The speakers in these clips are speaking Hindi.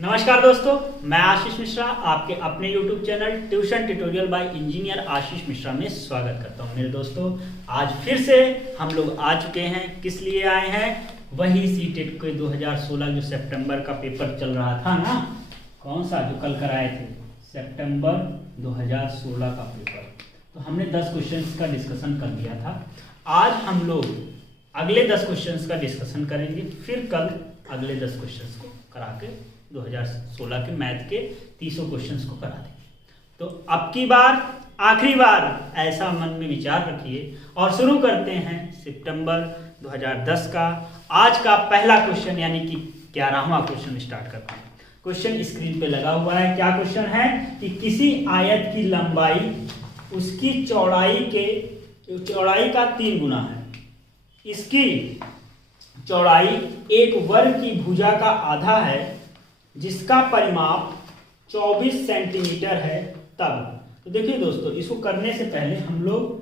नमस्कार दोस्तों, मैं आशीष मिश्रा आपके अपने YouTube channel tuition tutorial by engineer Ashish Mishra में स्वागत करता हूं। मेरे दोस्तों, आज फिर से हम लोग आ चुके हैं। किस लिए आए हैं? वही सीटेट के 2016 जो सितंबर का पेपर चल रहा था ना, कौन सा जो कल कराए थे, सितंबर 2016 का पेपर। तो हमने 10 क्वेश्चंस का डिस्कशन कर दिया था। आज हम लोग अगले 10 क्वेश्चंस का डिस्कशन करेंगे, फिर कल अगले 10 क्वेश्चंस को करा के 2016 के मैथ के 300 क्वेश्चंस को करा देंगे। तो अब की बार आखिरी बार ऐसा मन में विचार रखिए और शुरू करते हैं सितंबर 2010 का आज का पहला क्वेश्चन यानी कि 11वां क्वेश्चन स्टार्ट करते हैं। क्वेश्चन स्क्रीन पे लगा हुआ है। क्या क्वेश्चन है कि किसी आयत की लंबाई उसकी चौड़ाई का 3 गुना है। इसकी चौड़ाई एक वर्ग की भुजा का आधा है जिसका परिमाप 24 सेंटीमीटर है। तब तो देखिए दोस्तों, इसको करने से पहले हम लोग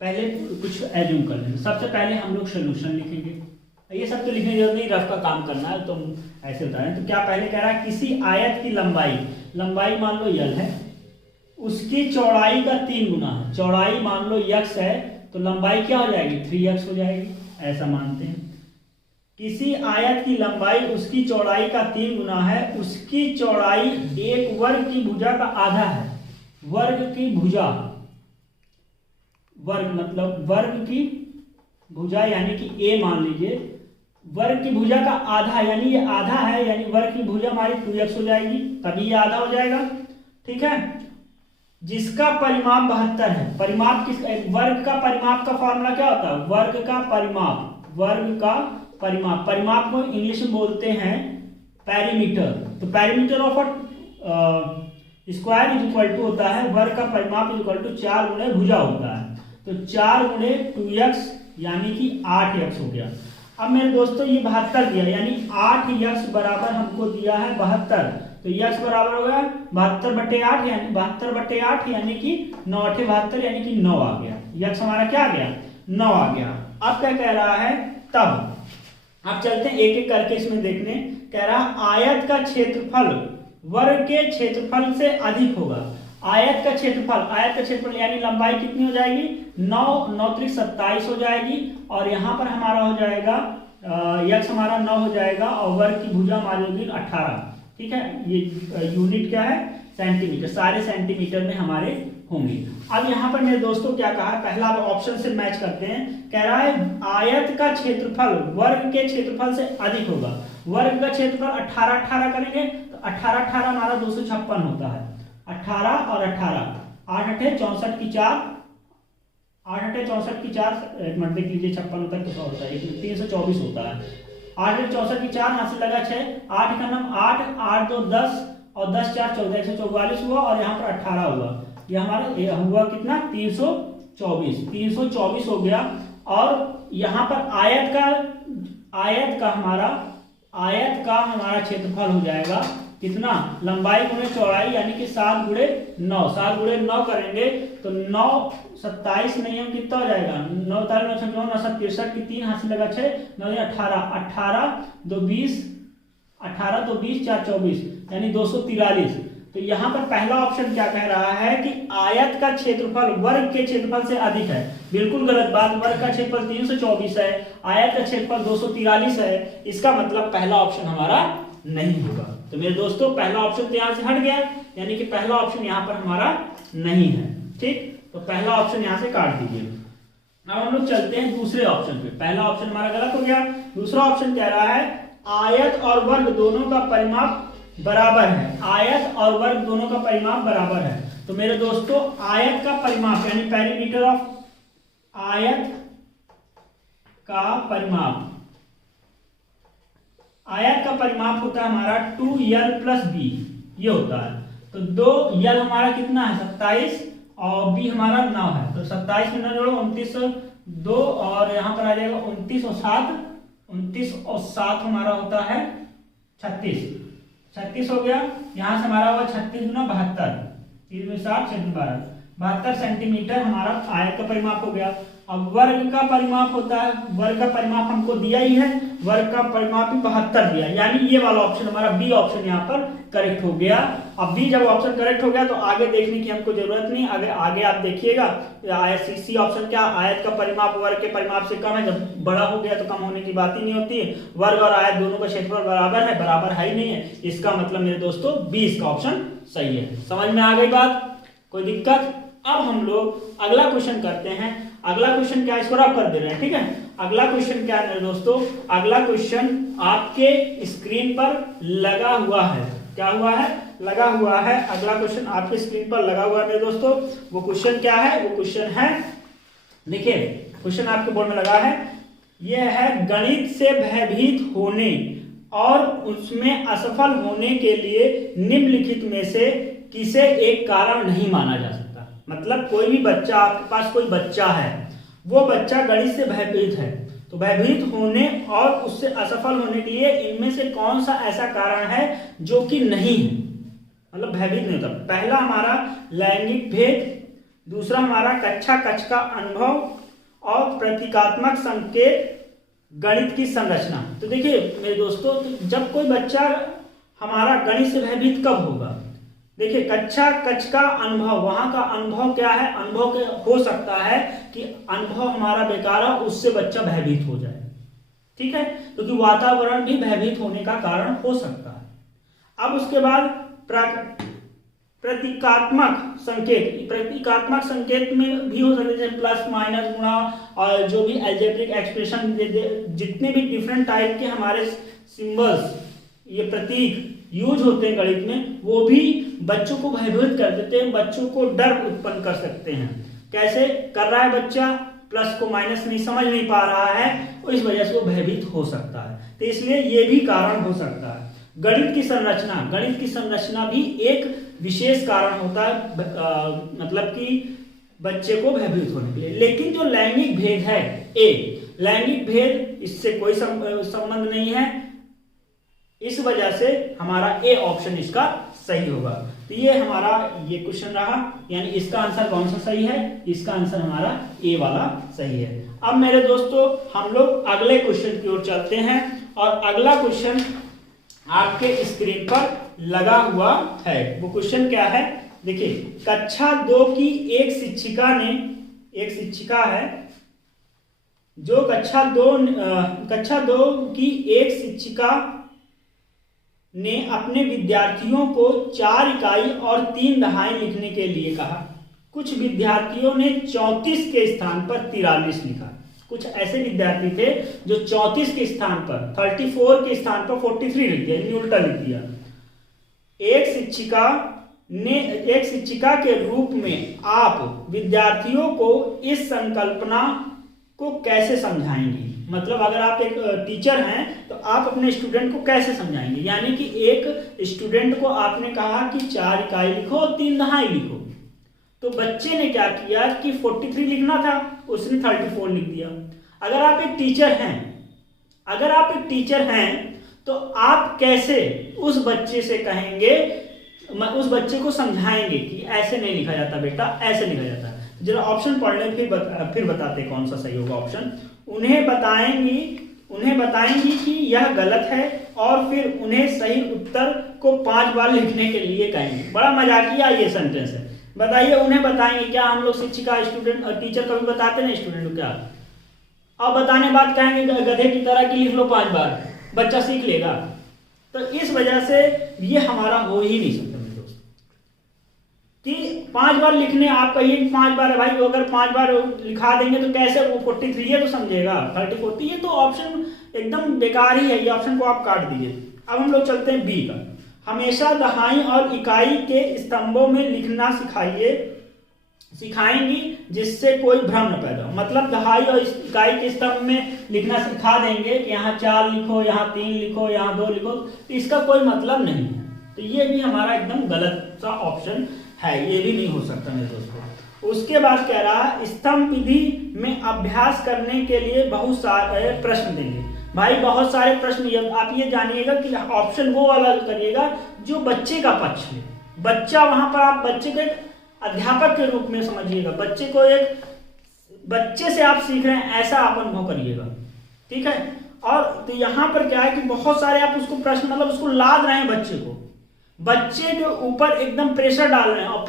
कुछ एज्यूम कर लेंगे। सबसे पहले हम लोग सोल्यूशन लिखेंगे। ये सब तो लिखने की जरूरत नहीं, रफ का काम करना है तो हम ऐसे बता रहे हैं। तो क्या पहले कह रहा है किसी आयत की लंबाई मान लो यल है, उसकी चौड़ाई का 3 गुना है। चौड़ाई मान लो x है तो लंबाई क्या हो जाएगी, 3x हो जाएगी, ऐसा मानते हैं। किसी आयत की लंबाई उसकी चौड़ाई का 3 गुना है, उसकी चौड़ाई एक वर्ग की भुजा का आधा है। वर्ग की भुजा, वर्ग मतलब वर्ग की भुजा यानी कि a मान लीजिए, वर्ग की भुजा का आधा यानी ये आधा है, यानी वर्ग की भुजा हमारी 2x हो जाएगी, तभी ये आधा हो जाएगा। ठीक है, जिसका परिमाप 72 है। परिमाप किस वर्ग का परिमाप का फॉर्मूला क्या होता है? वर्ग का परिमाप को इंग्लिश में बोलते हैं पेरीमीटर। तो perimeter of square is equal to होता है वर्ग का परिमाप इज इक्वल टू 4 गुणे भुजा होता है। तो 4 गुणे 2x यानी कि 8x हो गया। अब मेरे दोस्तों ये 72 दिया, यानी 8x बराबर हमको दिया है 72। तो x बराबर हो गया 72/8 यानी 72/8 यानी कि 9 8 72 यानी कि 9 आ गया। x हमारा क्या आ गया, 9 आ गया। अब क्या कह रहा है, तब अब चलते हैं एक एक करके इसमें देखने। कह रहा आयत का क्षेत्रफल वर्ग के क्षेत्रफल से अधिक होगा। आयत का क्षेत्रफल यानी लंबाई कितनी हो जाएगी, 9 9 त्रिक 27 हो जाएगी। और यहाँ पर हमारा हो जाएगा x हमारा 9 हो जाएगा और वर्ग की भुजा हमारी होगी 18। ठीक है, ये यूनिट क्या है, सेंटीमीटर, सारे सेंटीमीटर में हमारे होंगे। अब यहाँ पर मेरे दोस्तों क्या कहा, पहला ऑप्शन से मैच करते हैं। कह रहा है आयत का क्षेत्रफल वर्ग के क्षेत्रफल से अधिक होगा। वर्ग का क्षेत्रफल 18 करेंगे तो 18 हमारा 256 होता है। 18 और 18 8 8 64 की 4, 8 8 64 की 4, एक मिनट देख लीजिए, 56 होता है कितना होता है, 324 होता है। 8 8 64 की 4 हाथ से लगा 6, 8 का नाम 8 8 2 10 और 10 4 14, 144 हुआ और यहाँ पर 18 हुआ। ये हमारा हुआ कितना, 324 हो गया। और यहाँ पर आयत का हमारा क्षेत्रफल हो जाएगा कितना, लंबाई गुणे चौड़ाई यानी कि 7 गुणे 9। 7 गुणे 9 करेंगे तो 9 27 नहीं हम कितना हो जाएगा, 9 9 9 9 63 की 3 हाथ से लगा 6 9 18 18 2 20 18 2 20 4 24 यानी 243। तो यहाँ पर पहला ऑप्शन क्या कह रहा है कि आयत का क्षेत्रफल वर्ग के क्षेत्रफल से अधिक है। बिल्कुल गलत बात, वर्ग का क्षेत्रफल 324 है, आयत का क्षेत्रफल 243 है। इसका मतलब पहला ऑप्शन हमारा नहीं होगा। तो मेरे दोस्तों पहला ऑप्शन तो यहाँ से हट गया, यानी कि पहला ऑप्शन यहाँ पर हमारा नहीं है। ठीक, तो पहला ऑप्शन यहाँ से काट दीजिए। अब हम लोग चलते हैं दूसरे ऑप्शन पे। पहला ऑप्शन हमारा गलत हो गया। दूसरा ऑप्शन कह रहा है आयत और वर्ग दोनों का परिमाप बराबर है। आयत और वर्ग दोनों का परिमाप बराबर है। तो मेरे दोस्तों आयत का परिमाप यानी पेरीमीटर ऑफ आयत का परिमाप होता है हमारा 2l + b, ये होता है। तो 2l हमारा कितना है 27 और b हमारा 9 है। तो 27 में 9 जोड़ो 29 2 और यहाँ पर आ जाएगा 29 और 7 हमारा होता है 36 हो गया। यहाँ से हमारा हुआ 36 गुना 72, 3 में 7 6 12 72 सेंटीमीटर हमारा आयत का परिमाप हो गया। अब वर्ग का परिमाप होता है, वर्ग का परिमाप हमको दिया ही है, वर्ग का परिमाप भी 72 दिया, यानी ये वाला ऑप्शन हमारा बी ऑप्शन यहाँ पर करेक्ट हो गया। अब बी जब ऑप्शन करेक्ट हो गया तो आगे देखने की हमको जरूरत नहीं, आगे आप देखिएगा आयत सी ऑप्शन क्या, आयत का परिमाप वर्ग के परिमाप से कम है, जब बड़ा हो गया तो कम होने की बात ही नहीं होती है। वर्ग और आयत दोनों का क्षेत्रफल बराबर है, बराबर है ही नहीं है, इसका मतलब मेरे दोस्तों 20 का ऑप्शन सही है। समझ में आ गई बात, कोई दिक्कत? अब हम लोग अगला क्वेश्चन करते हैं। अगला क्वेश्चन क्या है, इसको रफ कर दे रहे हैं, ठीक है। अगला क्वेश्चन क्या है मेरे दोस्तों, अगला क्वेश्चन आपके स्क्रीन पर लगा हुआ है, क्या हुआ है, लगा हुआ है। अगला क्वेश्चन आपके स्क्रीन पर लगा हुआ है मेरे दोस्तों। वो क्वेश्चन क्या है, वो क्वेश्चन है, देखिए क्वेश्चन आपके बोर्ड में लगा है, यह है गणित से भयभीत होने और उसमें असफल होने के लिए निम्नलिखित में से किसे एक कारण नहीं माना जा सकता। मतलब कोई भी बच्चा, आपके पास कोई बच्चा है, वो बच्चा गणित से भयभीत है, तो भयभीत होने और उससे असफल होने के लिए इनमें से कौन सा ऐसा कारण है जो कि नहीं है, मतलब भयभीत नहीं होता। पहला हमारा लैंगिक भेद, दूसरा हमारा कक्षा कक्ष का अनुभव और प्रतीकात्मक संकेत, गणित की संरचना। तो देखिए मेरे दोस्तों, तो जब कोई बच्चा हमारा गणित से भयभीत कब होगा, देखिए कक्षा कक्ष का अनुभव, वहां का अनुभव क्या है, अनुभव के हो सकता है कि अनुभव हमारा बेकार है, उससे बच्चा भयभीत हो जाए, ठीक है, क्योंकि वातावरण भी भयभीत होने का कारण हो सकता है। अब उसके बाद प्रतीकात्मक संकेत, प्रतीकात्मक संकेत में भी हो सकते हैं, जैसे प्लस माइनस गुणा और जो भी अलजेब्रिक एक्सप्रेशन, जितने भी डिफरेंट टाइप के हमारे सिंबल्स, ये प्रतीक यूज होते हैं गणित में, वो भी बच्चों को भयभीत कर देते हैं, बच्चों को डर उत्पन्न कर सकते हैं। कैसे कर रहा है बच्चा, प्लस को माइनस नहीं समझ नहीं पा रहा है, और इस वजह से वो भयभीत हो सकता है, तो इसलिए ये भी कारण हो सकता है। गणित की संरचना, गणित की संरचना भी एक विशेष कारण होता है, मतलब कि बच्चे को भयभीत होने के लिए। लेकिन जो लैंगिक भेद है, लैंगिक भेद, इससे कोई संबंध नहीं है, इस वजह से हमारा ए ऑप्शन इसका सही होगा। तो ये हमारा ये क्वेश्चन रहा, यानी इसका आंसर कौन सा सही है, इसका आंसर हमारा ए वाला सही है। अब मेरे दोस्तों हम लोग अगले क्वेश्चन की ओर चलते हैं, और अगला क्वेश्चन आपके स्क्रीन पर लगा हुआ है। वो क्वेश्चन क्या है, देखिए कक्षा 2 की एक शिक्षिका ने, एक शिक्षिका है जो कक्षा 2 की एक शिक्षिका ने अपने विद्यार्थियों को 4 इकाई और 3 दहाई लिखने के लिए कहा। कुछ विद्यार्थियों ने 34 के स्थान पर 43 लिखा। कुछ ऐसे विद्यार्थी थे जो 34 के स्थान पर 34 के स्थान पर 43 लिख दिया, उल्टा लिख दिया। एक शिक्षिका के रूप में आप विद्यार्थियों को इस संकल्पना को कैसे समझाएंगे। मतलब अगर आप एक टीचर हैं तो आप अपने स्टूडेंट को कैसे समझाएंगे, यानी कि एक स्टूडेंट को आपने कहा कि 4 इकाई लिखो, 3 दहाई लिखो, तो बच्चे ने क्या किया कि 43 लिखना था, उसने 34 लिख दिया। अगर आप एक टीचर हैं तो आप कैसे उस बच्चे से कहेंगे, उस बच्चे को समझाएंगे कि ऐसे नहीं लिखा जाता बेटा, ऐसे लिखा जाता है। जरा ऑप्शन पढ़ लें, फिर बताते कौन सा सही होगा ऑप्शन। उन्हें बताएंगी कि यह गलत है, और फिर उन्हें सही उत्तर को 5 बार लिखने के लिए कहेंगे। बड़ा मजाकिया ये सेंटेंस है। बताइए, उन्हें बताएंगे, क्या हम लोग शिक्षिका स्टूडेंट और टीचर कभी बताते नहीं स्टूडेंट को क्या? अब बताने बाद कहेंगे गधे की तरह कि लिख लो 5 बार, बच्चा सीख लेगा। तो इस वजह से ये हमारा हो ही नहीं सकता मेरे दोस्त कि 5 बार लिखने, आप कहिए 5 बार है भाई, अगर 5 बार लिखा देंगे तो कैसे वो 43 है तो समझेगा 34, ये तो ऑप्शन एकदम बेकार ही है, ये ऑप्शन को आप काट दीजिए। अब हम लोग चलते हैं बी का। हमेशा दहाई और इकाई के स्तंभों में लिखना सिखाएंगी जिससे कोई भ्रम न पैदा हो। मतलब दहाई और इकाई के स्तंभ में लिखना सिखा देंगे कि यहाँ 4 लिखो, यहाँ 3 लिखो, यहाँ 2 लिखो, तो इसका कोई मतलब नहीं है। तो ये भी हमारा एकदम गलत सा ऑप्शन है, ये भी नहीं हो सकता मेरे दोस्तों। उसके बाद कह रहा स्तंभ विधि में अभ्यास करने के लिए बहुत सारे प्रश्न देंगे। भाई बहुत सारे प्रश्न, आप ये जानिएगा कि ऑप्शन वो वाला करिएगा जो बच्चे का पक्ष है। बच्चा वहां पर आप बच्चे के अध्यापक के रूप में समझिएगा, बच्चे को एक बच्चे से आप सीख रहे हैं ऐसा आप अनुभव करिएगा, ठीक है। और तो यहाँ पर क्या है कि बहुत सारे आप उसको प्रश्न मतलब उसको लाद रहे हैं बच्चे के ऊपर एकदम प्रेशर डाल रहे हैं, और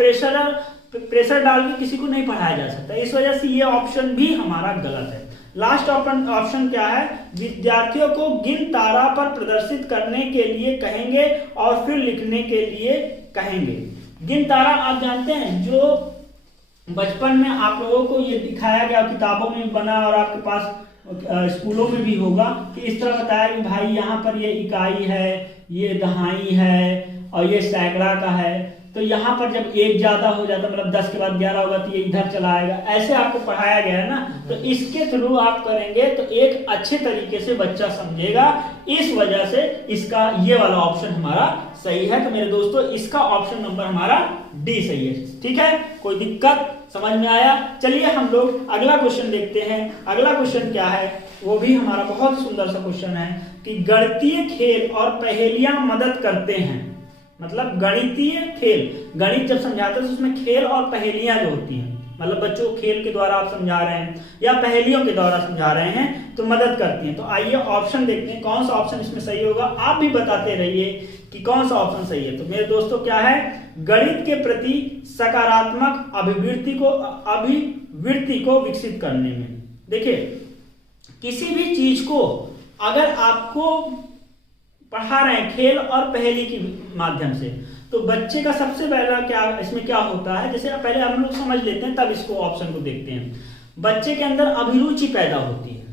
प्रेशर डाल के किसी को नहीं पढ़ाया जा सकता। इस वजह से ये ऑप्शन भी हमारा गलत है। लास्ट ऑप्शन क्या है, विद्यार्थियों को गिन तारा पर प्रदर्शित करने के लिए कहेंगे और फिर लिखने के लिए कहेंगे। गिन तारा आप जानते हैं, जो बचपन में आप लोगों को ये दिखाया गया, किताबों में बना और आपके पास स्कूलों में भी होगा कि इस तरह बताया कि भाई यहाँ पर ये इकाई है, ये दहाई है और ये सैकड़ा का है। तो यहाँ पर जब एक ज्यादा हो जाता मतलब 10 के बाद 11 होगा तो ये इधर चला आएगा, ऐसे आपको पढ़ाया गया है ना। तो इसके थ्रू आप करेंगे तो एक अच्छे तरीके से बच्चा समझेगा। इस वजह से इसका ये वाला ऑप्शन हमारा सही है। तो मेरे दोस्तों इसका ऑप्शन नंबर हमारा डी सही है, ठीक है। कोई दिक्कत समझ में आया? चलिए हम लोग अगला क्वेश्चन देखते हैं। अगला क्वेश्चन क्या है, वो भी हमारा बहुत सुंदर सा क्वेश्चन है कि गणितीय खेल और पहेलियां मदद करते हैं। मतलब गणितीय खेल, गणित जब समझाते हैं तो उसमें खेल और पहेलियां जो होती हैं, मतलब बच्चों को खेल के द्वारा आप समझा रहे हैं या पहेलियों के द्वारा समझा रहे हैं तो मदद करती हैं। तो आइए ऑप्शन देखते हैं कौन सा ऑप्शन इसमें सही होगा। आप भी बताते रहिए कि कौन सा ऑप्शन सही है। तो मेरे दोस्तों क्या है, गणित के प्रति सकारात्मक अभिवृत्ति को विकसित करने में। देखिए किसी भी चीज को अगर आपको पढ़ा रहे हैं खेल और पहेली के माध्यम से, तो बच्चे का सबसे पहला क्या इसमें क्या होता है, जैसे पहले हम लोग समझ लेते हैं तब इसको ऑप्शन को देखते हैं। बच्चे के अंदर अभिरुचि पैदा होती है,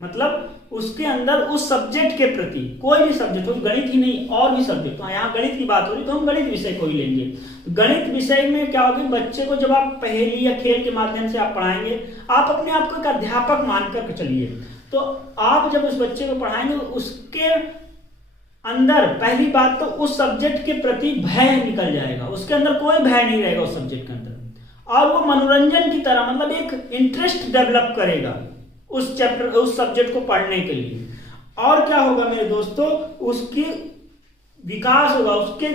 मतलब उसके अंदर उस सब्जेक्ट के प्रति, कोई भी सब्जेक्ट हो, गणित ही नहीं और भी सब्जेक्ट, तो यहाँ गणित की बात हो रही तो हम गणित विषय को ही लेंगे। गणित विषय में क्या होगा, बच्चे को जब आप पहेली या खेल के माध्यम से आप पढ़ाएंगे, आप अपने आप को एक अध्यापक मानकर चलिए। तो आप जब उस बच्चे को पढ़ाएंगे उसके अंदर पहली बात तो उस सब्जेक्ट के प्रति भय निकल जाएगा, उसके अंदर कोई भय नहीं रहेगा उस सब्जेक्ट के अंदर, और वो मनोरंजन की तरह मतलब एक इंटरेस्ट डेवलप करेगा उस चैप्टर उस सब्जेक्ट को पढ़ने के लिए। और क्या होगा मेरे दोस्तों, उसकी विकास होगा, उसके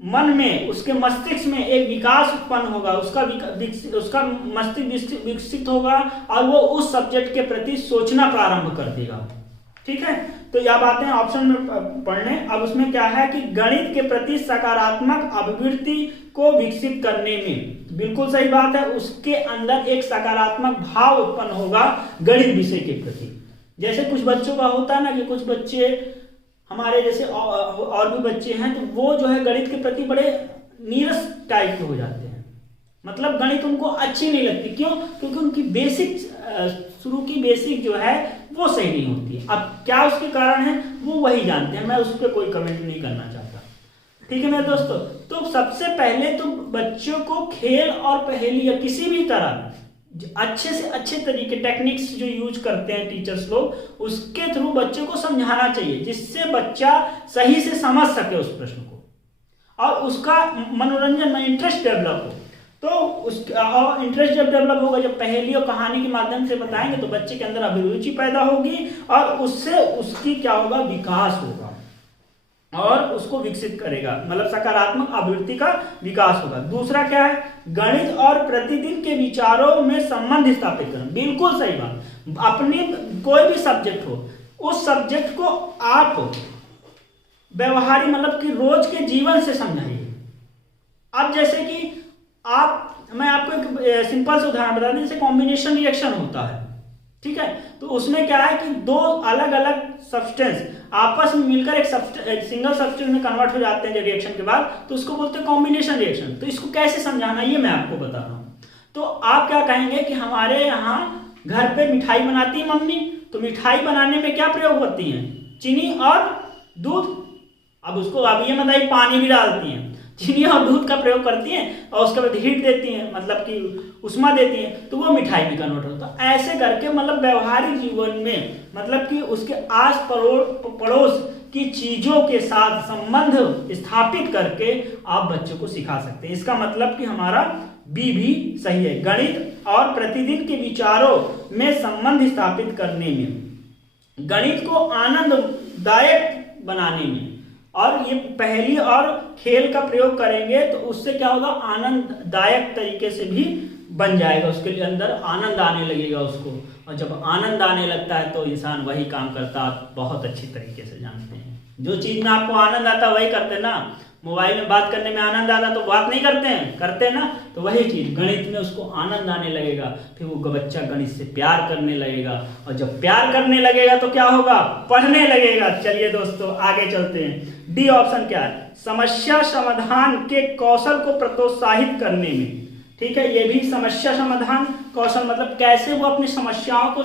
मन में, उसके मस्तिष्क में एक विकास उत्पन्न होगा, उसका मस्तिष्क विकसित होगा और वो उस सब्जेक्ट के प्रति सोचना प्रारंभ कर देगा, ठीक है। तो अब आते हैं ऑप्शन में पढ़ने। अब उसमें क्या है कि गणित के प्रति सकारात्मक अभिवृत्ति को विकसित करने में, बिल्कुल सही बात है, उसके अंदर एक सकारात्मक भाव उत्पन्न होगा गणित विषय के प्रति। जैसे कुछ बच्चों का होता है ना कि कुछ बच्चे हमारे जैसे और भी बच्चे हैं, तो वो जो है गणित के प्रति बड़े नीरस टाइप के हो जाते हैं, मतलब गणित उनको अच्छी नहीं लगती। क्यों? क्योंकि उनकी बेसिक शुरू की बेसिक जो है वो सही नहीं होती है। अब क्या उसके कारण है वो वही जानते हैं, मैं उस पर कोई कमेंट नहीं करना चाहता, ठीक है मेरे दोस्तों। तो सबसे पहले तो बच्चों को खेल और पहेली या किसी भी तरह अच्छे से अच्छे तरीके टेक्निक्स जो यूज करते हैं टीचर्स लोग, उसके थ्रू बच्चों को समझाना चाहिए, जिससे बच्चा सही से समझ सके उस प्रश्न को और उसका मनोरंजन में इंटरेस्ट डेवलप हो। तो और इंटरेस्ट जब डेवलप होगा, जब पहेली और कहानी के माध्यम से बताएंगे तो बच्चे के अंदर अभिरुचि पैदा होगी और उससे उसकी क्या होगा, विकास होगा और उसको विकसित करेगा, मतलब सकारात्मक अभिवृत्ति का विकास होगा। दूसरा क्या है, गणित और प्रतिदिन के विचारों में संबंध स्थापित करना। बिल्कुल सही बात, अपने कोई भी सब्जेक्ट हो, उस सब्जेक्ट को आप व्यवहारिक मतलब कि रोज के जीवन से समझाइए। अब जैसे कि मैं आपको एक सिंपल से उदाहरण बता दें, जैसे कॉम्बिनेशन रिएक्शन होता है, ठीक है। तो उसमें क्या है कि दो अलग अलग सब्सटेंस आपस में मिलकर एक सिंगल सब्सटेंस में कन्वर्ट हो जाते हैं रिएक्शन के बाद, तो उसको बोलते हैं कॉम्बिनेशन रिएक्शन। तो इसको कैसे समझाना ये मैं आपको बता रहा हूँ। तो आप क्या कहेंगे कि हमारे यहाँ घर पे मिठाई बनाती है मम्मी, तो मिठाई बनाने में क्या प्रयोग होती है, चीनी और दूध। अब उसको आप ये बताइए, पानी भी डालती हैं, चीनी और दूध का प्रयोग करती हैं और उसके बाद हीट देती हैं, मतलब कि उष्मा देती हैं, तो वो मिठाई में कन्वर्ट होता है। ऐसे करके मतलब व्यवहारिक जीवन में मतलब कि उसके आस पड़ोस की चीजों के साथ संबंध स्थापित करके आप बच्चों को सिखा सकते हैं। इसका मतलब कि हमारा बी भी सही है, गणित और प्रतिदिन के विचारों में संबंध स्थापित करने में, गणित को आनंददायक बनाने में और ये पहेली और खेल का प्रयोग करेंगे तो उससे क्या होगा, आनंददायक तरीके से भी बन जाएगा, उसके लिए अंदर आनंद आने लगेगा उसको। और जब आनंद आने लगता है तो इंसान वही काम करता, आप बहुत अच्छी तरीके से जानते हैं। जो चीज में आपको आनंद आता है वही करते ना। मोबाइल में बात करने में आनंद आता तो बात नहीं करते हैं, करते हैं ना। तो वही चीज गणित में उसको आनंद आने लगेगा, फिर वो बच्चा गणित से प्यार करने लगेगा, और जब प्यार करने लगेगा तो क्या होगा, पढ़ने लगेगा। चलिए दोस्तों आगे चलते हैं। डी ऑप्शन क्या है, समस्या समाधान के कौशल को प्रोत्साहित करने में। ठीक है, ये भी समस्या समाधान कौशल मतलब कैसे वो अपनी समस्याओं को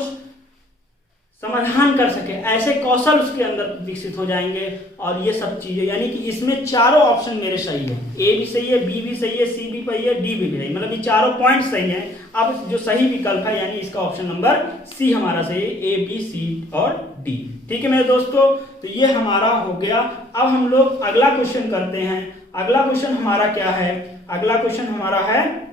समाधान कर सके, ऐसे कौशल उसके अंदर विकसित हो जाएंगे। और ये सब चीजें, यानी कि इसमें चारों ऑप्शन मेरे सही है, ए भी सही है, बी भी सही है, सी भी सही है, डी भी सही है, मतलब ये चारों पॉइंट सही हैं। अब जो सही विकल्प है यानी इसका ऑप्शन नंबर सी हमारा सही है, ए बी सी और डी। ठीक है मेरे दोस्तों, तो ये हमारा हो गया। अब हम लोग अगला क्वेश्चन करते हैं। अगला क्वेश्चन हमारा क्या है, अगला क्वेश्चन हमारा है,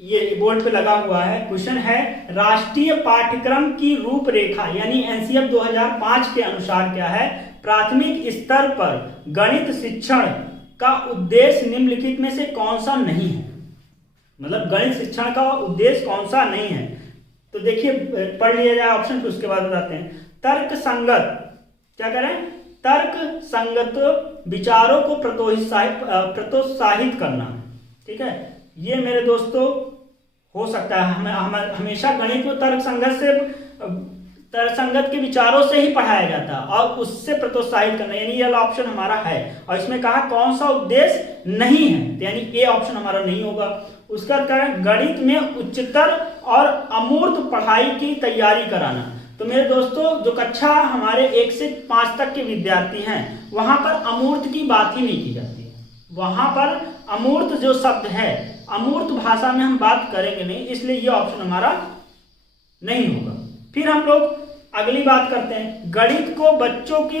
ये बोर्ड पे लगा हुआ है, क्वेश्चन है राष्ट्रीय पाठ्यक्रम की रूपरेखा यानी एनसीएफ 2005 के अनुसार क्या है, प्राथमिक स्तर पर गणित शिक्षण का उद्देश्य निम्नलिखित में से कौन सा नहीं है। मतलब गणित शिक्षण का उद्देश्य कौन सा नहीं है। तो देखिए पढ़ लिया जाए ऑप्शन, फिर उसके बाद बताते हैं। तर्क संगत, क्या करें, तर्क संगत विचारों को प्रोत्साहित करना। ठीक है, ये मेरे दोस्तों हो सकता है, हमें हमेशा गणित को तर्क संगत के विचारों से ही पढ़ाया जाता है और उससे प्रोत्साहित करना, यानी ये ऑप्शन हमारा है। और इसमें कहा कौन सा उद्देश्य नहीं है, तो यानी ए ऑप्शन हमारा नहीं होगा। उसका कारण गणित में उच्चतर और अमूर्त पढ़ाई की तैयारी कराना। तो मेरे दोस्तों जो कक्षा हमारे 1 से 5 तक के विद्यार्थी हैं वहां पर अमूर्त की बात ही नहीं की जाती है। वहां पर अमूर्त जो शब्द है, अमूर्त भाषा में हम बात करेंगे नहीं, इसलिए ये ऑप्शन हमारा नहीं होगा। फिर हम लोग अगली बात करते हैं, गणित को बच्चों की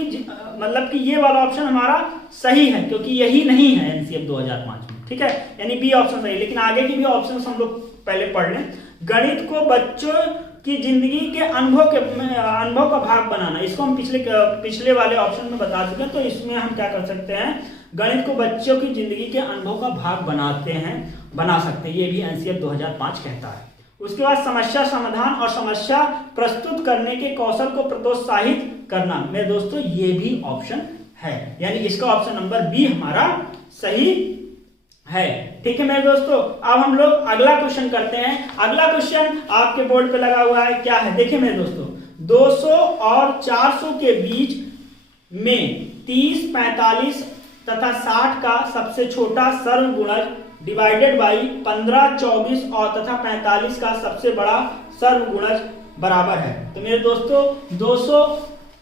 मतलब कि ये वाला ऑप्शन हमारा सही है क्योंकि यही नहीं है एनसीएफ 2005 में। ठीक है, यानी बी ऑप्शन सही, लेकिन आगे की भी ऑप्शन हम लोग पहले पढ़ लें। गणित को बच्चों की जिंदगी के अनुभव का भाग बनाना, इसको हम पिछले वाले ऑप्शन में बता चुके हैं। तो इसमें हम क्या कर सकते हैं, गणित को बच्चों की जिंदगी के अनुभव का भाग बना सकते हैं, ये भी एनसीएफ 2005 कहता है। उसके बाद समस्या समाधान और समस्या प्रस्तुत करने के कौशल को प्रोत्साहित करना, मेरे दोस्तों ये भी ऑप्शन है, यानी इसका ऑप्शन नंबर बी हमारा सही है। ठीक है मेरे दोस्तों, अब हम लोग अगला क्वेश्चन करते हैं। अगला क्वेश्चन आपके बोर्ड पे लगा हुआ है, क्या है देखिए मेरे दोस्तों, 200 और 400 के बीच में 30, 45 तथा 60 का सबसे छोटा सर्वगुणज डिवाइडेड बाई 15, 24 और तथा 45 का सबसे बड़ा सर्वगुणज बराबर है। तो मेरे दोस्तों 200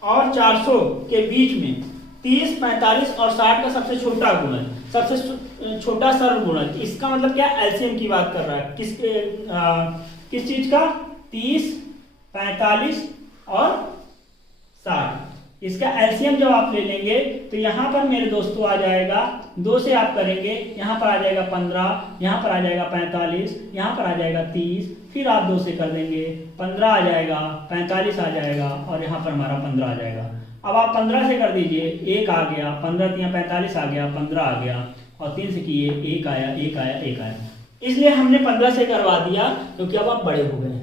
और 400 के बीच में 30, 45 और 60 का सबसे छोटा गुणज, सबसे छोटा सर्वगुणज, इसका मतलब क्या, एलसीएम की बात कर रहा है। किस चीज का, 30, 45 और 60, इसका एलसीएम जब आप ले लेंगे तो यहाँ पर मेरे दोस्तों आ जाएगा, 2 से आप करेंगे, यहाँ पर आ जाएगा 15, यहाँ पर आ जाएगा 45, यहाँ पर आ जाएगा 30, फिर आप 2 से कर देंगे, 15 आ जाएगा, 45 आ जाएगा और यहाँ पर हमारा 15 आ जाएगा। अब आप 15 से कर दीजिए, 1 आ गया, 15 3 45 आ गया, 15 आ गया और 3 से किए 1 आया, 1 आया, 1 आया। इसलिए हमने 15 से करवा दिया क्योंकि अब आप बड़े हो गए हैं।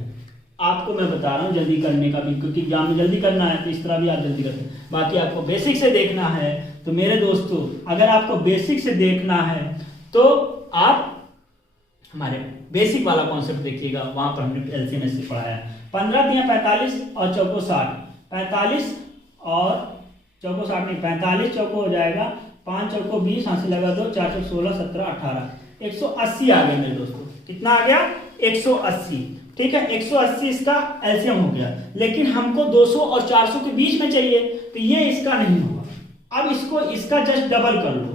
आपको मैं बता रहा हूँ जल्दी करने का भी, क्योंकि एग्जाम में जल्दी करना है तो इस तरह भी आप जल्दी करते हैं। बाकी आपको बेसिक से देखना है तो मेरे दोस्तों अगर आपको बेसिक से देखना है तो आप हमारे बेसिक वाला कॉन्सेप्ट देखिएगा, वहां पर हमने एलसीएम से पढ़ाया है। 15 3 45 और चौको 60, 45 और चौको 60 नहीं, 45 चौको हो जाएगा, 5 चौको 20, हाथ से लगा दो, 4 चौको 16, 17, 18, 180 आ गया मेरे दोस्तों। कितना आ गया, 180। ठीक है, 180 इसका एलसीएम हो गया, लेकिन हमको 200 और 400 के बीच में चाहिए तो ये इसका नहीं होगा। अब इसका जस्ट डबल कर लो,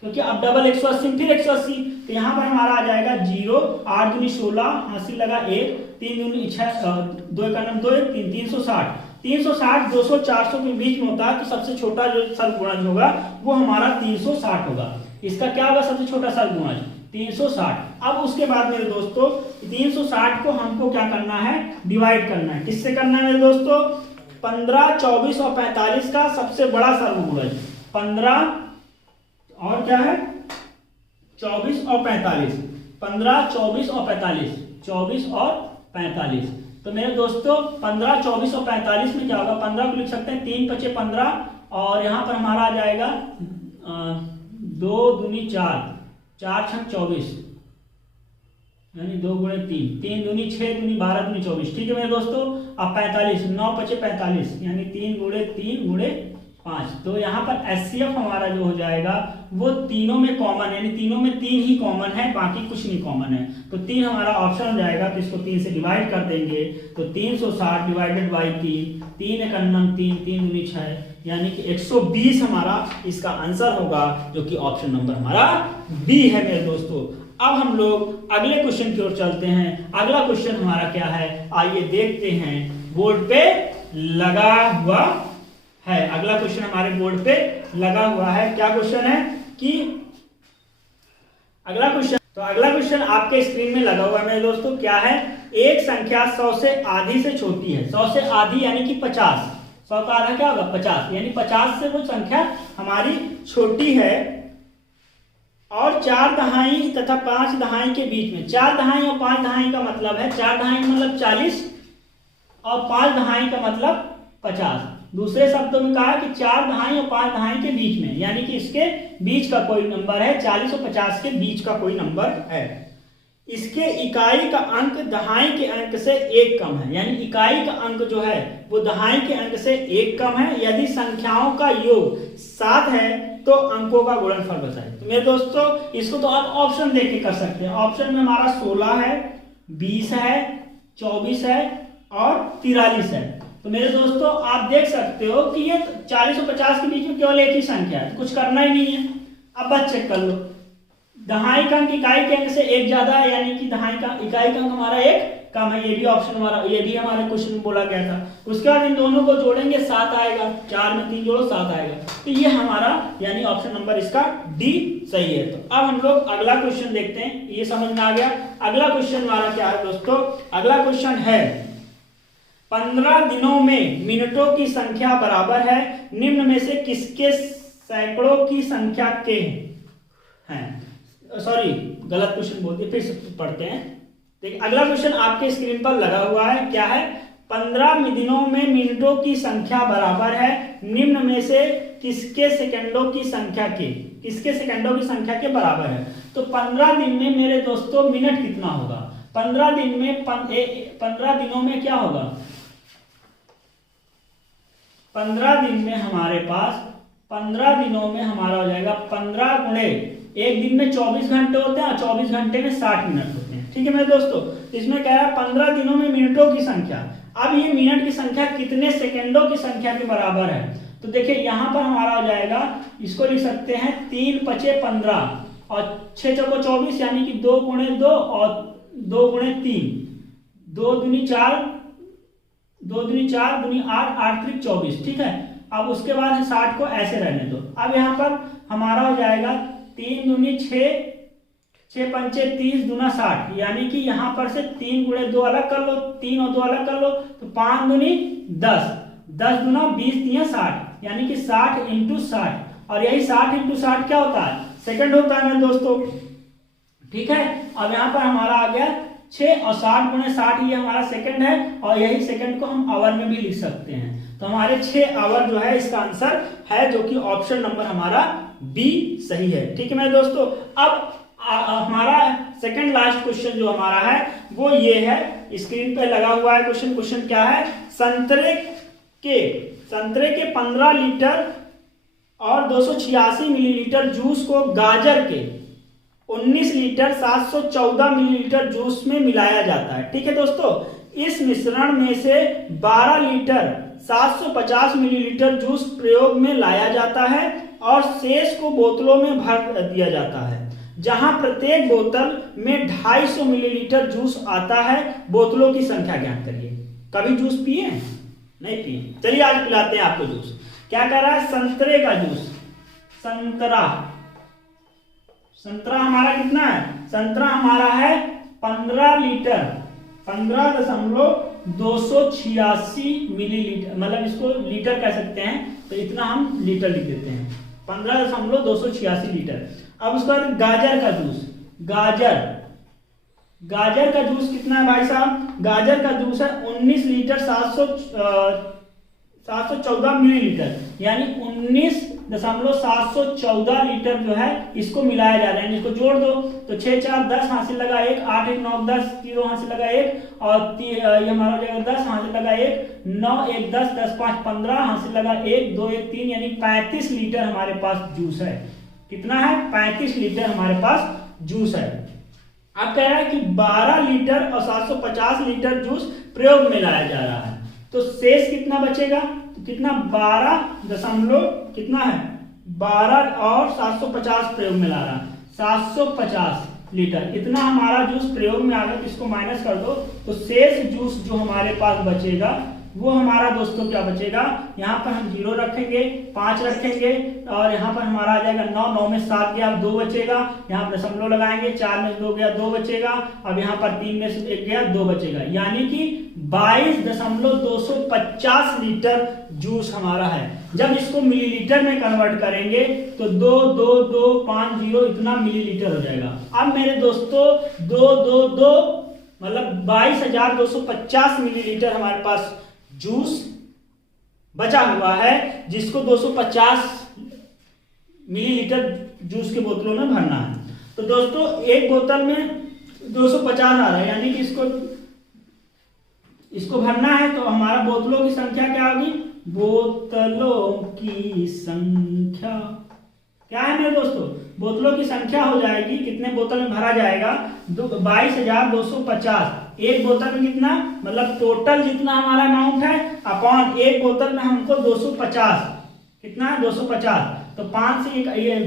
क्योंकि अब डबल 180 फिर 180, तो यहाँ पर हमारा आ जाएगा 0, 8 दूनी 16, हासिल लगा 1, 3 दूनी 6, 2 1 2 3, 360। 360 200 400 के बीच में होता है तो सबसे छोटा जो सर्वगुणज होगा वो हमारा 360 होगा। इसका क्या होगा, सबसे छोटा सर्वगुणज 360। अब उसके बाद मेरे दोस्तों 360 को हमको क्या करना है, डिवाइड करना है। किससे करना है मेरे दोस्तों, 15, 24 और 45 का सबसे बड़ा सर्वगुणज 15 और क्या है 24 और 45, 15, 24 और 45, 24 और 45। तो मेरे दोस्तों 15, 24 और 45 में क्या होगा, 15 को लिख सकते हैं 3 × 5 = 15 और यहाँ पर हमारा आ जाएगा 2 दूनी 4, 4 × 6 = 24 यानी 2 × 3, 3 दूनी 6 दूनी 12 दूनी 24। ठीक है मेरे दोस्तों। अब 45, 9 × 5 = 45 यानी 3 × 3 × 5। तो यहाँ पर HCF हमारा जो हो जाएगा वो तीनों में कॉमन, यानी तीनों में 3 ही कॉमन है, बाकी कुछ नहीं कॉमन है। तो 3 हमारा ऑप्शन हो जाएगा। तो इसको 3 से डिवाइड कर देंगे तो 360 डिवाइडेड बाई 3, 3 × 9 = 3, 3 दूनी 6 यानी कि 120 हमारा इसका आंसर होगा, जो कि ऑप्शन नंबर हमारा बी है मेरे दोस्तों। अब हम लोग अगले क्वेश्चन की ओर चलते हैं। अगला क्वेश्चन हमारा क्या है, आइए देखते हैं। बोर्ड पे लगा हुआ है, अगला क्वेश्चन हमारे बोर्ड पे लगा हुआ है। क्या क्वेश्चन है कि अगला क्वेश्चन आपके स्क्रीन में लगा हुआ है मेरे दोस्तों। क्या है, एक संख्या 100 से आधी से छोटी है। 100 से आधी यानी कि 50, 100 का आधा क्या होगा 50, यानी 50 से वो संख्या हमारी छोटी है और 4 दहाई तथा 5 दहाई के बीच में। 4 दहाई और 5 दहाई का मतलब है, 4 दहाई मतलब 40 और 5 दहाई का मतलब 50। दूसरे शब्दों में कहा कि 4 दहाई और 5 दहाई के बीच में, यानी कि इसके बीच का कोई नंबर है, 40 और 50 के बीच का कोई नंबर है। इसके इकाई का अंक दहाई के अंक से 1 कम है, यानी इकाई का अंक जो है वो दहाई के अंक से 1 कम है। यदि संख्याओं का योग 7 है तो अंकों का गुणनफल बताएं। तो मेरे दोस्तों इसको तो आप ऑप्शन देख के कर सकते हैं। ऑप्शन में हमारा 16 है, 20 है, 24 है और 43 है। तो मेरे दोस्तों आप देख सकते हो कि ये 40 और 50 के बीच में केवल एक ही संख्या है, कुछ करना ही नहीं है। अब बस चेक कर लो, दहाई का अंक इकाई के अंक से 1 ज्यादा है, यानी कि दहाई का इकाई का अंक हमारा 1 कम है। ये भी ऑप्शन हमारा, ये भी हमारे क्वेश्चन में बोला गया था। उसके बाद इन दोनों को जोड़ेंगे 7 आएगा, 4 में 3 जोड़ो 7 आएगा। तो ये हमारा यानी ऑप्शन नंबर इसका डी सही है। तो अब हम लोग अगला क्वेश्चन देखते हैं। ये समझ में आ गया। अगला क्वेश्चन हमारा क्या है दोस्तों, अगला क्वेश्चन है 15 दिनों में मिनटों की संख्या बराबर है, निम्न में से किसके सैकड़ों की संख्या के हैं। सॉरी गलत क्वेश्चन बोल दिया, फिर से पढ़ते हैं। देखिए अगला क्वेश्चन आपके स्क्रीन पर लगा हुआ है। क्या है, 15 दिनों में मिनटों की संख्या बराबर है, निम्न में से किसके सेकंडों की संख्या के बराबर है। तो 15 दिन में मेरे दोस्तों मिनट कितना होगा, 15 दिन में 15 दिनों में क्या होगा, 15 दिन में हमारे पास 15 दिनों में हमारा हो जाएगा 15 गुणे, एक दिन में 24 घंटे होते हैं और 24 घंटे में 60 मिनट होते हैं। ठीक है मेरे दोस्तों, इसमें कह रहा है 15 दिनों में मिनटों की संख्या। अब ये मिनट की संख्या कितने सेकंडों की संख्या के बराबर है। तो देखिए यहाँ पर हमारा हो जाएगा, इसको लिख सकते हैं 3 × 5 = 15 और 6 × 4 = 24 यानी कि 2 × 2 और 2 × 3, 2 दूनी 4, 2 दूनी 4, दूनी 8, 8 × 3 = 24। ठीक है, अब उसके बाद 60 को ऐसे रहने दो। अब यहाँ पर हमारा हो जाएगा 3 दूनी 6, 6 × 5 = 30, दूना 60, यानी कि यहाँ पर से 3 × 2 अलग कर लो, 3 और 2 अलग कर लो तो 5 दूनी 10, 10 दूना 20, 3 = 60, यानी कि 60 × 60। और यही 60 × 60 क्या होता है, सेकंड होता है मेरे दोस्तों। ठीक है, अब यहाँ पर हमारा आ गया 6 और 60 × 60, ये हमारा सेकंड है और यही सेकंड को हम आवर में भी लिख सकते हैं। तो हमारे 6 आवर जो है इसका आंसर है, जो कि ऑप्शन नंबर हमारा बी सही है। ठीक है मेरे दोस्तों, अब हमारा सेकंड लास्ट क्वेश्चन जो हमारा है वो ये है, स्क्रीन पे लगा हुआ है क्वेश्चन। क्वेश्चन क्या है, संतरे के 15 लीटर और 286 मिलीलीटर जूस को गाजर के 19 लीटर 714 मिलीलीटर जूस में मिलाया जाता है। ठीक है दोस्तों, इस मिश्रण में से 12 लीटर 750 मिलीलीटर जूस प्रयोग में लाया जाता है और शेष को बोतलों में भर दिया जाता है, जहां प्रत्येक बोतल में 250 मिलीलीटर जूस आता है। बोतलों की संख्या ज्ञात करिए। कभी जूस पिए? नहीं पिए, चलिए आज पिलाते हैं आपको जूस। क्या कर रहा है, संतरे का जूस, संतरा हमारा कितना है, संतरा हमारा है 15 लीटर, 15.5 286 मिलीलीटर, मतलब इसको लीटर कह सकते हैं, तो इतना हम लीटर लिख देते हैं, 15.286 लीटर। अब उसके बाद गाजर का जूस, गाजर का जूस कितना है भाई साहब? गाजर का जूस है 19 लीटर 714 मिलीलीटर, यानी 19.714 लीटर जो है इसको मिलाया जा रहा है। इसको जोड़ दो तो 6 4 10 हासिल लगा 1, 8 1 9 10, 0 हासिल लगा 1, और ये हमारा हो जाएगा 10 हासिल लगा 1, 9 1 10, 10 5 15 हासिल लगा 1 2 1 3, यानी 35 लीटर हमारे पास जूस है। कितना है? 35 लीटर हमारे पास जूस है। अब कह रहा है कि 12 लीटर और 750 लीटर जूस प्रयोग में लाया जा रहा है, तो शेष कितना बचेगा? तो कितना 12 दशमलव कितना है 12 और 750 प्रयोग में ला रहा है, 750 लीटर इतना हमारा जूस प्रयोग में आ गया। इसको माइनस कर दो तो शेष जूस जो हमारे पास बचेगा वो हमारा दोस्तों क्या बचेगा? यहाँ पर हम 0 रखेंगे, 5 रखेंगे, और यहाँ पर हमारा आ जाएगा 9, 9 में 7 गया, 2 बचेगा, यहाँ पर दशमलव लगाएंगे, 4 में 2 गया, 2 बचेगा, अब यहाँ पर 3 में से 1 गया, 2 बचेगा, यानी कि 22.250 लीटर जूस हमारा है। जब इसको मिलीलीटर में कन्वर्ट करेंगे तो 22250 इतना मिलीलीटर हो जाएगा। अब मेरे दोस्तों 222 मतलब 22,250 मिलीलीटर हमारे पास जूस बचा हुआ है, जिसको 250 मिलीलीटर जूस के बोतलों में भरना है। तो दोस्तों एक बोतल में 250 आ रहा है, यानी कि इसको भरना है, तो हमारा बोतलों की संख्या क्या होगी? बोतलों की संख्या क्या है मेरे दोस्तों? बोतलों की संख्या हो जाएगी, कितने बोतल में भरा जाएगा? 22,250। एक बोतल में कितना, मतलब टोटल जितना हमारा अमाउंट है अपॉन एक बोतल में हमको 250, कितना है 250, तो 5 से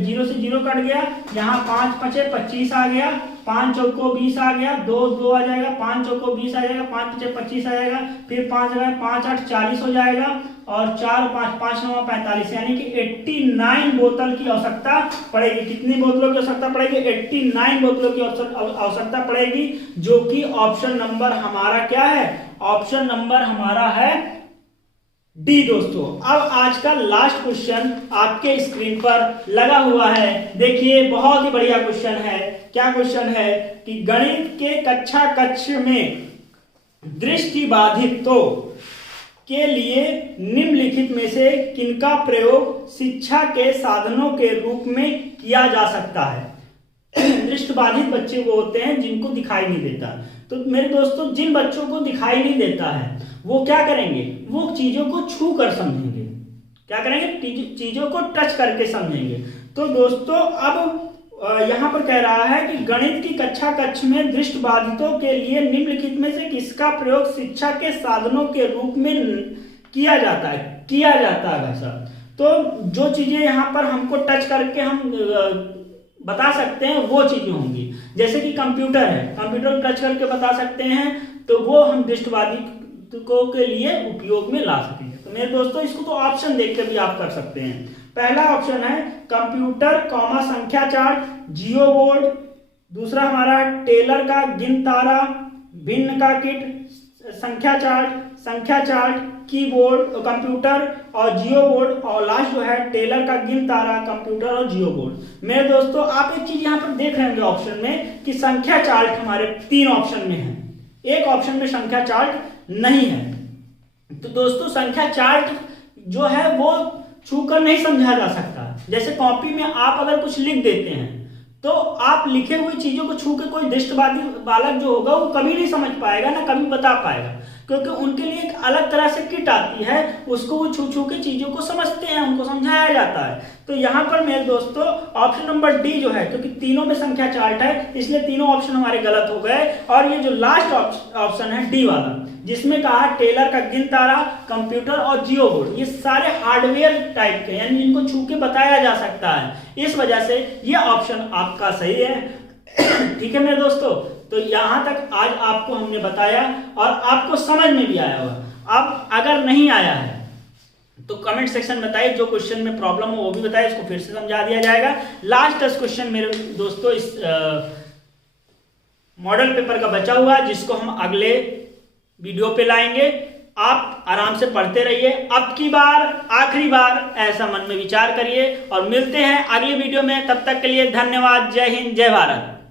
0 से 0 कट गया, यहाँ 5 5 25 आ गया, 5 चौको 20 आ गया, 2 2 आ जाएगा, 5 चौको 20 आ जाएगा, 5 5 25 आ जाएगा, फिर 5 5 8 40 हो जाएगा, और 4 5 5 9 45, यानी कि 89 बोतल की आवश्यकता पड़ेगी। कितनी बोतलों की आवश्यकता पड़ेगी? 89 बोतलों की आवश्यकता पड़ेगी, जो कि ऑप्शन नंबर हमारा क्या है? ऑप्शन नंबर हमारा है डी दोस्तों। अब आज का लास्ट क्वेश्चन आपके स्क्रीन पर लगा हुआ है, देखिए बहुत ही बढ़िया क्वेश्चन है। क्या क्वेश्चन है कि गणित के कक्ष में दृष्टिबाधितों के लिए निम्नलिखित में से किनका प्रयोग शिक्षा के साधनों के रूप में किया जा सकता है? दृष्टिबाधित बच्चे वो होते हैं जिनको दिखाई नहीं देता। तो मेरे दोस्तों जिन बच्चों को दिखाई नहीं देता है वो क्या करेंगे? वो चीजों को छू कर समझेंगे। क्या करेंगे? चीजों को टच करके समझेंगे। तो दोस्तों अब यहाँ पर कह रहा है कि गणित की कक्ष में दृष्टिबाधितों के लिए निम्नलिखित में से किसका प्रयोग शिक्षा के साधनों के रूप में किया जाता है भाई साहब। तो जो चीजें यहाँ पर हमको टच करके हम बता सकते हैं वो चीजें होंगी, जैसे कि कंप्यूटर है, कंप्यूटर टच करके बता सकते हैं, तो वो हम दृष्टिबाधितों के लिए उपयोग में ला सकेंगे। तो मेरे दोस्तों इसको तो ऑप्शन देख के भी आप कर सकते हैं। पहला ऑप्शन है कंप्यूटर कॉमा संख्या चार्ट, जियो बोर्ड। दूसरा हमारा टेलर का गिन तारा, भिन्न का किट, संख्या चार्ट, कीबोर्ड कंप्यूटर और जियो बोर्ड, और लास्ट जो है टेलर का गिन तारा, कंप्यूटर और जियो बोर्ड। मेरे दोस्तों आप एक चीज यहाँ पर देख रहे होंगे ऑप्शन में कि संख्या चार्ट हमारे 3 ऑप्शन में है, एक ऑप्शन में संख्या चार्ट नहीं है। तो दोस्तों संख्या चार्ट जो है वो छूकर नहीं समझा जा सकता। जैसे कॉपी में आप अगर कुछ लिख देते हैं तो आप लिखे हुई चीजों को छू के कोई दृष्टिबाधित बालक जो होगा वो कभी नहीं समझ पाएगा, ना कभी बता पाएगा, क्योंकि उनके लिए एक अलग तरह से किट आती है, उसको वो छू छू के चीजों को समझते हैं, उनको समझाया जाता है। तो यहाँ पर मेरे दोस्तों ऑप्शन नंबर डी जो है, क्योंकि तीनों में संख्या चार्ट है इसलिए तीनों ऑप्शन हमारे गलत हो गए, और ये जो लास्ट ऑप्शन है डी वाला, जिसमें कहा टेलर का गिन तारा, कंप्यूटर और जियो बोर्ड, ये सारे हार्डवेयर टाइप के, यानी जिनको छू के बताया जा सकता है, इस वजह से ये ऑप्शन आपका सही है। ठीक है मेरे दोस्तों, तो यहां तक आज आपको हमने बताया और आपको समझ में भी आया होगा। अब अगर नहीं आया है तो कमेंट सेक्शन में बताइए, जो क्वेश्चन में प्रॉब्लम हो वो भी बताइए, इसको फिर से समझा दिया जाएगा। लास्ट 10 क्वेश्चन मेरे दोस्तों इस मॉडल पेपर का बचा हुआ है, जिसको हम अगले वीडियो पे लाएंगे। आप आराम से पढ़ते रहिए। अब की बार आखिरी बार ऐसा मन में विचार करिए और मिलते हैं अगली वीडियो में। तब तक के लिए धन्यवाद। जय हिंद, जय भारत।